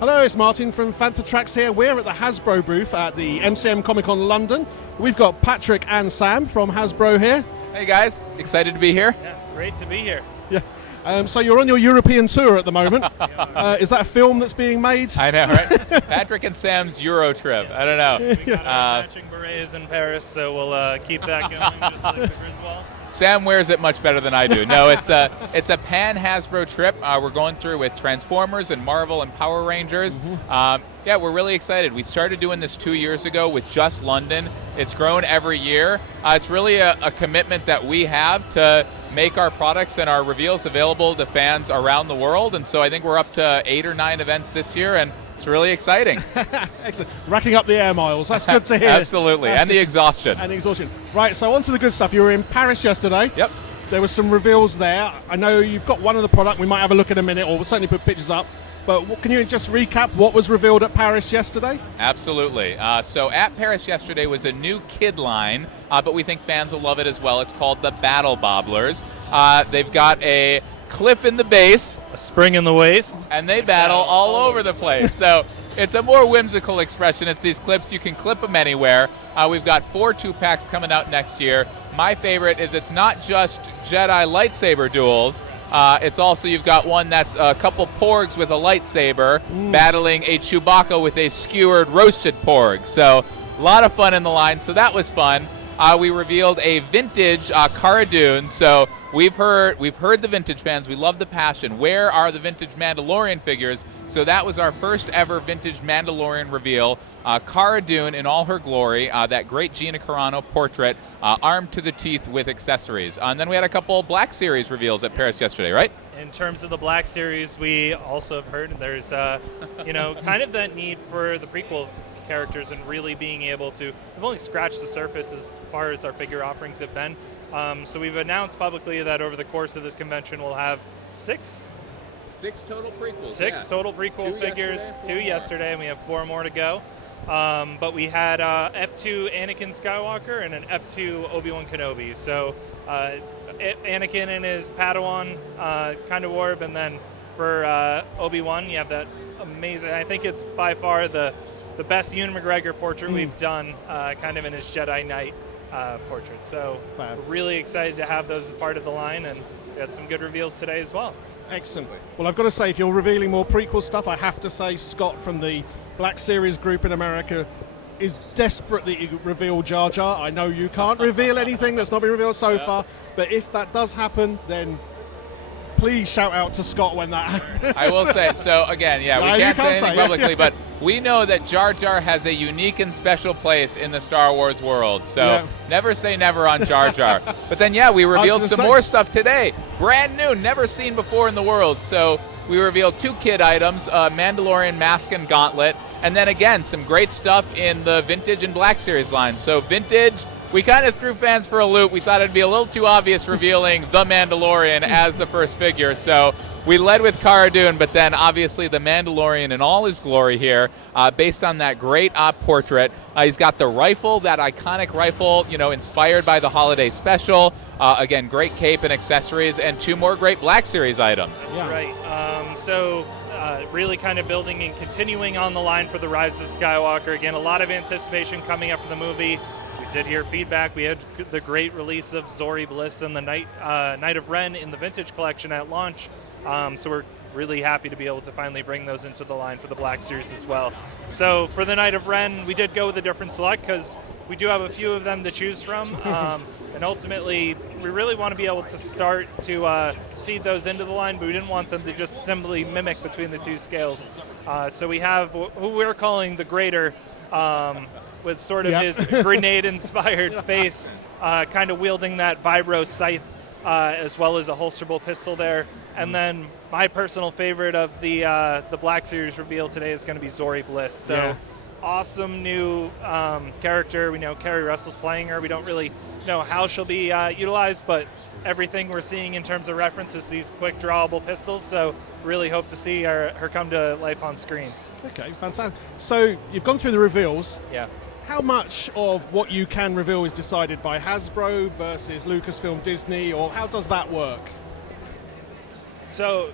Hello, it's Martin from Fantha Tracks here. We're at the Hasbro booth at the MCM Comic Con London. We've got Patrick and Sam from Hasbro here. Hey guys, excited to be here. Yeah, great to be here. Yeah. So you're on your European tour at the moment. Is that a film that's being made? I know, right? Patrick and Sam's Euro trip. Yes. I don't know. We got our matching berets in Paris, so we'll keep that going just like the Griswold. Sam wears it much better than I do. No, it's a pan Hasbro trip. We're going through with Transformers and Marvel and Power Rangers. Yeah, we're really excited. We started doing this 2 years ago with just London. It's grown every year. It's really a commitment that we have to make our products and our reveals available to fans around the world. And so I think we're up to 8 or 9 events this year, and it's really exciting. Excellent. Racking up the air miles. That's good to hear. Absolutely. And the exhaustion. And the exhaustion. Right, so on to the good stuff. You were in Paris yesterday. Yep. There was some reveals there. I know you've got one of the product. We might have a look in a minute, or we'll certainly put pictures up. But can you just recap what was revealed at Paris yesterday? Absolutely. So at Paris yesterday was a new kid line, but we think fans will love it as well. It's called the Battle Bobblers. They've got a clip in the base, A spring in the waist. and they battle all over the place. So it's a more whimsical expression. It's these clips. You can clip them anywhere. We've got 4 2-packs coming out next year. My favorite is it's not just Jedi lightsaber duels. It's also, you've got one that's a couple porgs with a lightsaber battling a Chewbacca with a skewered roasted porg. So a lot of fun in the line. So that was fun. We revealed a vintage Cara Dune. So we've heard the vintage fans. We love the passion. Where are the vintage Mandalorian figures? So that was our first ever vintage Mandalorian reveal. Cara Dune in all her glory, that great Gina Carano portrait, armed to the teeth with accessories. And then we had a couple Black Series reveals at Paris yesterday, right? In terms of the Black Series, we also have heard there's, kind of that need for the prequel characters and really being able to. We've only scratched the surface as far as our figure offerings have been. So we've announced publicly that over the course of this convention, we'll have 6 total prequels. 6 total prequel figures, 2 yesterday, and we have 4 more to go. But we had Ep2 Anakin Skywalker and an Ep2 Obi-Wan Kenobi. So Anakin in his Padawan kind of orb, and then for Obi-Wan, you have that amazing, I think it's by far the best Ewan McGregor portrait we've done, kind of in his Jedi Knight portrait. So we're really excited to have those as part of the line, and we had some good reveals today as well. Excellent. Well, I've got to say, if you're revealing more prequel stuff, I have to say Scott from the Black Series group in America is desperately reveal Jar Jar. I know you can't reveal anything that's not been revealed so far, but if that does happen, then please shout out to Scott when that happens. I will say, so again, we can't say anything publicly, but we know that Jar Jar has a unique and special place in the Star Wars world. So never say never on Jar Jar. But then, we revealed some more stuff today. Brand new, never seen before in the world. So we revealed 2 kid items, Mandalorian mask and gauntlet. And then again, some great stuff in the Vintage and Black Series line. So Vintage, we kind of threw fans for a loop. We thought it'd be a little too obvious revealing the Mandalorian as the first figure. So we led with Cara Dune, but then obviously the Mandalorian in all his glory here, based on that great portrait. He's got the rifle, that iconic rifle, inspired by the holiday special. Again, great cape and accessories, and 2 more great Black Series items. That's right. Really kind of building and continuing on the line for the Rise of Skywalker. Again, a lot of anticipation coming up for the movie. We did hear feedback. We had the great release of Zori Bliss and the Knight of Ren in the Vintage Collection at launch. So we're really happy to be able to finally bring those into the line for the Black Series as well. So for the Knight of Ren, we did go with a different select because we do have a few of them to choose from. And ultimately, we really want to be able to start to seed those into the line, but we didn't want them to just simply mimic between the 2 scales. So we have who we're calling the Greater, with sort of his grenade-inspired face, kind of wielding that vibro scythe, as well as a holsterable pistol there. And then my personal favorite of the Black Series reveal today is going to be Zori Bliss. So awesome new character. We know Kerry Russell's playing her. We don't really know how she'll be utilized, but everything we're seeing in terms of references, these quick drawable pistols. So really hope to see her come to life on screen. Okay, fantastic. So you've gone through the reveals. Yeah. How much of what you can reveal is decided by Hasbro versus Lucasfilm Disney, or how does that work? So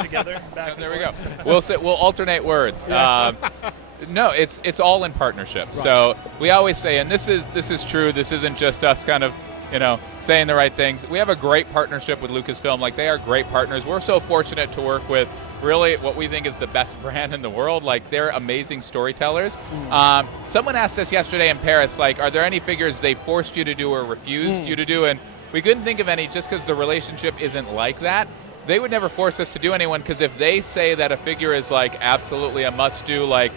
together. Back there we go. We'll alternate words. No, it's all in partnership. Right. So we always say, and this is true. This isn't just us kind of, saying the right things. We have a great partnership with Lucasfilm. Like, they are great partners. We're so fortunate to work with really what we think is the best brand in the world. Like, they're amazing storytellers. Someone asked us yesterday in Paris, like, are there any figures they forced you to do or refused you to do? And we couldn't think of any just because the relationship isn't like that. They would never force us to do anyone, because if they say that a figure is like absolutely a must-do, like,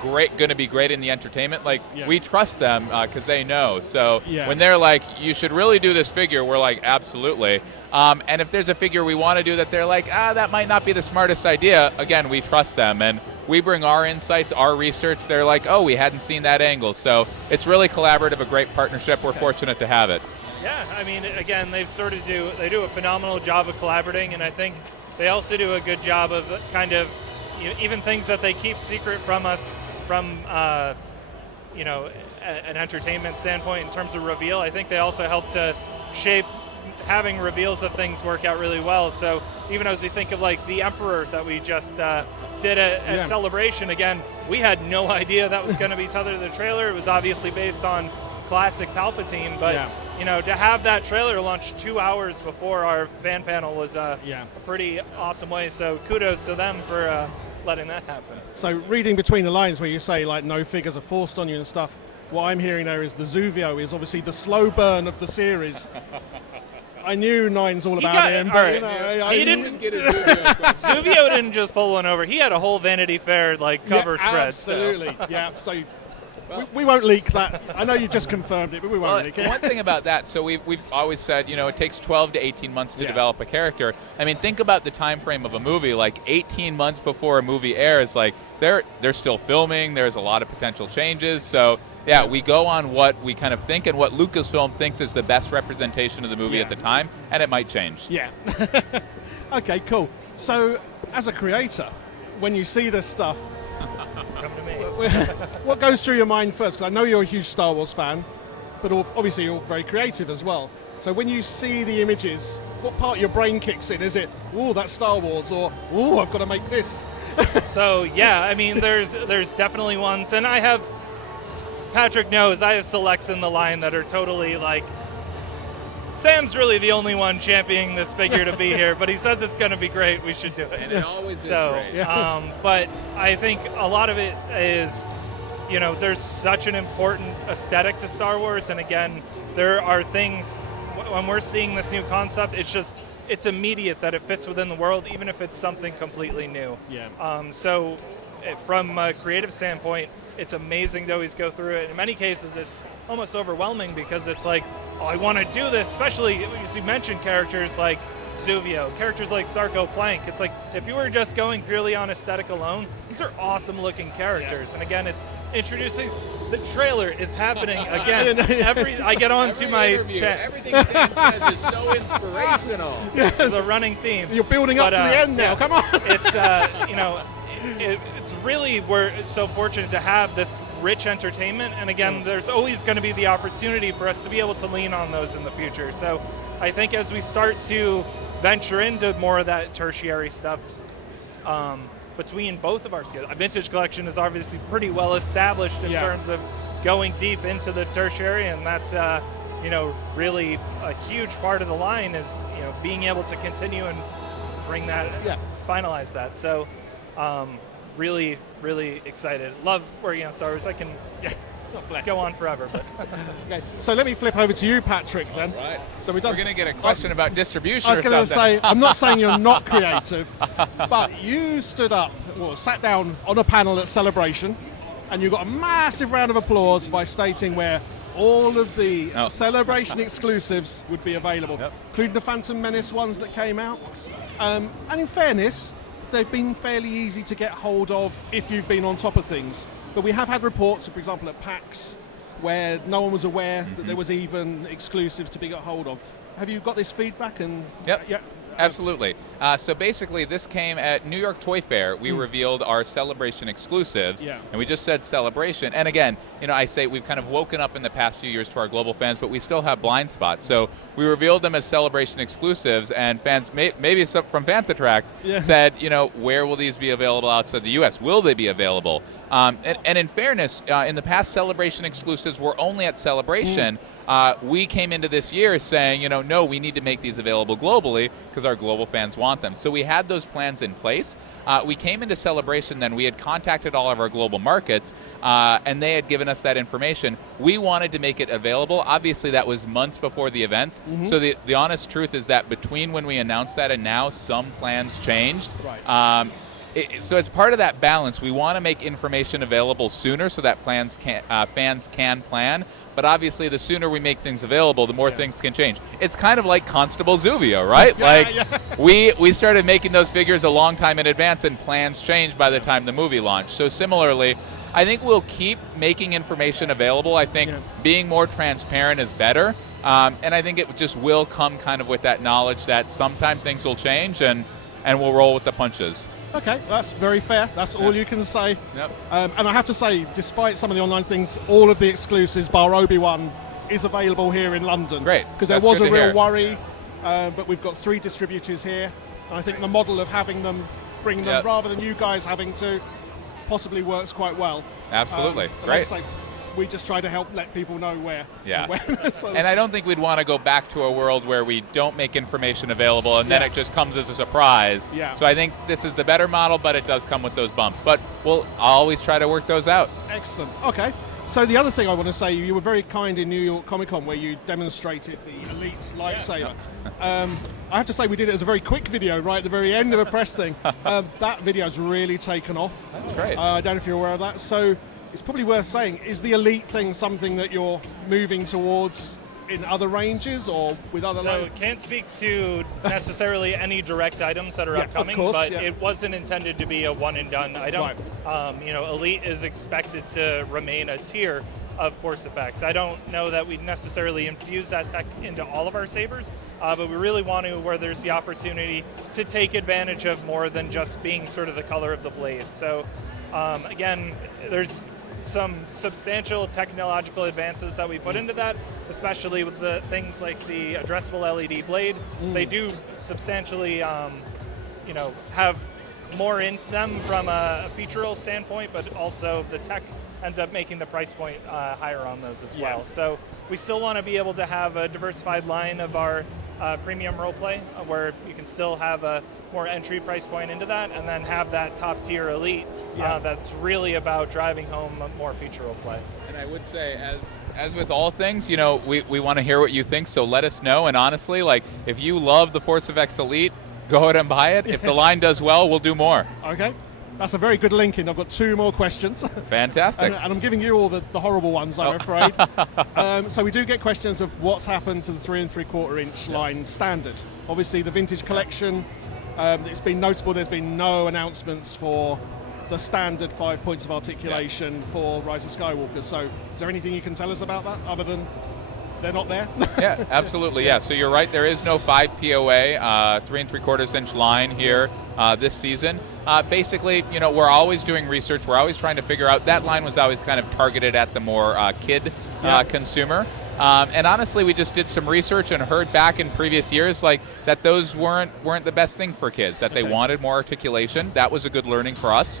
great, going to be great in the entertainment, like, we trust them because they know. So when they're like, you should really do this figure, we're like, absolutely. And if there's a figure we want to do that they're like, that might not be the smartest idea, again, we trust them. And we bring our insights, our research. They're like, oh, we hadn't seen that angle. So it's really collaborative, a great partnership. We're fortunate to have it. Yeah, I mean, again, they do a phenomenal job of collaborating, and I think they also do a good job of kind of, even things that they keep secret from us from, an entertainment standpoint in terms of reveal. I think they also help to shape having reveals that things work out really well. So even as we think of like the Emperor that we just did at Celebration, again, we had no idea that was going to be tethered to the trailer. It was obviously based on classic Palpatine, but to have that trailer launch 2 hours before our fan panel was a pretty awesome way. So kudos to them for letting that happen. So reading between the lines where you say like no figures are forced on you and stuff, what I'm hearing there is the Zuvio is obviously the slow burn of the series. I knew Nine's all about him, but he didn't get his Zuvio. Zuvio didn't just pull one over. He had a whole Vanity Fair cover spread. Absolutely, So we won't leak that. I know you just confirmed it, but we won't leak it. One thing about that, so we've always said, it takes 12 to 18 months to develop a character. I mean, think about the time frame of a movie. Like 18 months before a movie airs, like they're still filming. There's a lot of potential changes. So we go on what we kind of think and what Lucasfilm thinks is the best representation of the movie at the time, and it might change. Yeah. Okay, cool. So as a creator, when you see this stuff, come to me. What goes through your mind first? 'Cause I know you're a huge Star Wars fan, but obviously you're very creative as well. So when you see the images, what part of your brain kicks in? Is it, ooh, that's Star Wars, or ooh, I've got to make this? So I mean, there's definitely ones, and I have, Patrick knows, I have selects in the line that are totally like, Sam's really the only one championing this figure to be here, but he says it's going to be great. We should do it. And it always is great. But I think a lot of it is, there's such an important aesthetic to Star Wars. And again, there are things, when we're seeing this new concept, it's immediate that it fits within the world, even if it's something completely new. So from a creative standpoint, it's amazing to always go through it. In many cases, it's almost overwhelming because it's like, oh, I want to do this, especially as you mentioned characters like Zuvio, characters like Sarko Plank. It's like, if you were just going purely on aesthetic alone, these are awesome looking characters. And again, it's introducing, the trailer is happening again. I get on to my chat. Everything Sam says is so inspirational. There's a running theme. You're building up to the end now, come on. It's, it's really, we're so fortunate to have this rich entertainment, and again, there's always going to be the opportunity for us to be able to lean on those in the future. So I think as we start to venture into more of that tertiary stuff, between both of our skills, a vintage collection is obviously pretty well established in terms of going deep into the tertiary, and that's really a huge part of the line is being able to continue and bring that, finalize that. So really, really excited. Love working on Star Wars. I can go on forever. But okay. So let me flip over to you, Patrick, then. Right. So we're going to get a question about distribution. I was going to say, I'm not saying you're not creative, but you sat down on a panel at Celebration, and you got a massive round of applause by stating where all of the Celebration exclusives would be available, including the Phantom Menace ones that came out. And in fairness, they've been fairly easy to get hold of if you've been on top of things. But we have had reports, for example, at PAX, where no one was aware that there was even exclusives to be got hold of. Have you got this feedback? Yep. Absolutely. So basically, this came at New York Toy Fair. We revealed our Celebration exclusives, and we just said Celebration. And again, I say we've kind of woken up in the past few years to our global fans, but we still have blind spots. So we revealed them as Celebration exclusives, and fans, maybe some from Fantha Tracks, said, where will these be available outside the U.S.? Will they be available? And in fairness, in the past, Celebration exclusives were only at Celebration. We came into this year saying, no, we need to make these available globally because our global fans want them. So we had those plans in place. We came into Celebration, then we had contacted all of our global markets, and they had given us that information. We wanted to make it available. Obviously, that was months before the events. So the honest truth is that between when we announced that and now, some plans changed. Right. So it's part of that balance. We want to make information available sooner so that fans can plan. But obviously, the sooner we make things available, the more things can change. It's kind of like Constable Zuvio, right? We started making those figures a long time in advance, and plans changed by the time the movie launched. So similarly, I think we'll keep making information available. I think being more transparent is better. And I think it just will come kind of with that knowledge that sometime things will change, and we'll roll with the punches. Okay, that's very fair. That's all you can say. And I have to say, despite some of the online things, all of the exclusives, bar Obi-Wan, is available here in London. Great. Because there was a real worry, but we've got 3 distributors here. And I think the model of having them, bring them, rather than you guys having to, possibly works quite well. Absolutely. Great. We just try to help let people know where. And I don't think we'd want to go back to a world where we don't make information available and then it just comes as a surprise. So I think this is the better model, but it does come with those bumps. But we'll always try to work those out. Excellent. Okay. So the other thing I want to say, you were very kind in New York Comic Con where you demonstrated the Elite's lightsaber. I have to say we did it as a very quick video right at the very end of a press thing. That video's really taken off. That's great. I don't know if you're aware of that. So it's probably worth saying, is the Elite thing something that you're moving towards in other ranges or with other... So can't speak to necessarily any direct items that are upcoming, but it wasn't intended to be a one and done item. Elite is expected to remain a tier of Force effects. I don't know that we necessarily infuse that tech into all of our sabers, but we really want to, where there's the opportunity to take advantage of more than just being sort of the color of the blade. So again, there's some substantial technological advances that we put into that, especially with the things like the addressable LED blade. They do substantially, have more in them from a featural standpoint, but also the tech ends up making the price point higher on those as well. So we still want to be able to have a diversified line of our premium roleplay, where you can still have a more entry price point into that, and then have that top tier Elite that's really about driving home more feature roleplay. And I would say, as with all things, we want to hear what you think, so let us know. And honestly, if you love the Force FX Elite, go ahead and buy it. If the line does well, we'll do more. Okay. That's a very good link in. I've got 2 more questions. Fantastic. and I'm giving you all the horrible ones, I'm afraid. So we do get questions of what's happened to the 3 3/4 inch line standard. Obviously, the vintage collection, it's been notable there's been no announcements for the standard 5 points of articulation for Rise of Skywalker. So is there anything you can tell us about that other than they're not there? Yeah, absolutely. Yeah, so you're right. There is no 5 POA 3 3/4 inch line here this season. Basically, we're always doing research. We're always trying to figure out. That line was always kind of targeted at the more kid consumer. And honestly, we just did some research and heard back in previous years that those weren't the best thing for kids, that they wanted more articulation. That was a good learning for us.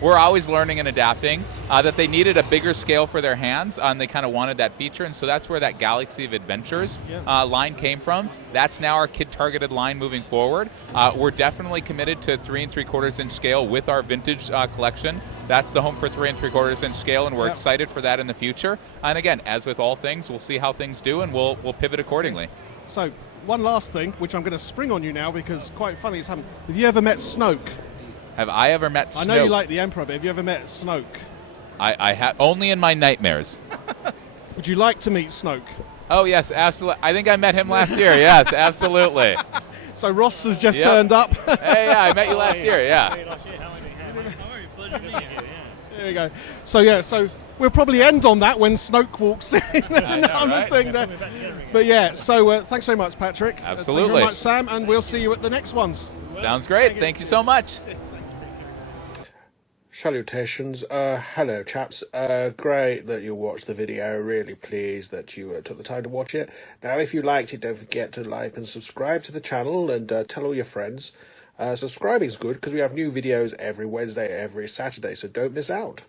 We're always learning and adapting, that they needed a bigger scale for their hands, and they kind of wanted that feature. And so that's where that Galaxy of Adventures line came from. That's now our kid-targeted line moving forward. We're definitely committed to 3 3/4 inch scale with our vintage collection. That's the home for 3 3/4 inch scale, and we're excited for that in the future. And again, as with all things, we'll see how things do, and we'll pivot accordingly. So, one last thing, which I'm going to spring on you now because quite funny. Have you ever met Snoke? Have I ever met Snoke? I know you like the Emperor, but have you ever met Snoke? I have only in my nightmares. Would you like to meet Snoke? Oh yes, absolutely. I think I met him last year. Yes, absolutely. So Ross has just turned up. Hey, yeah, I met you last year. Yeah. There we go. So we'll probably end on that when Snoke walks in. Thing there. But so thanks very much, Patrick. Absolutely. Thank you very much, Sam, and we'll see you at the next ones. Sounds great. Thank you so much. Salutations. Hello, chaps. Great that you watched the video. Really pleased that you took the time to watch it. Now, if you liked it, don't forget to like and subscribe to the channel and tell all your friends. Subscribing is good because we have new videos every Wednesday, every Saturday, so don't miss out.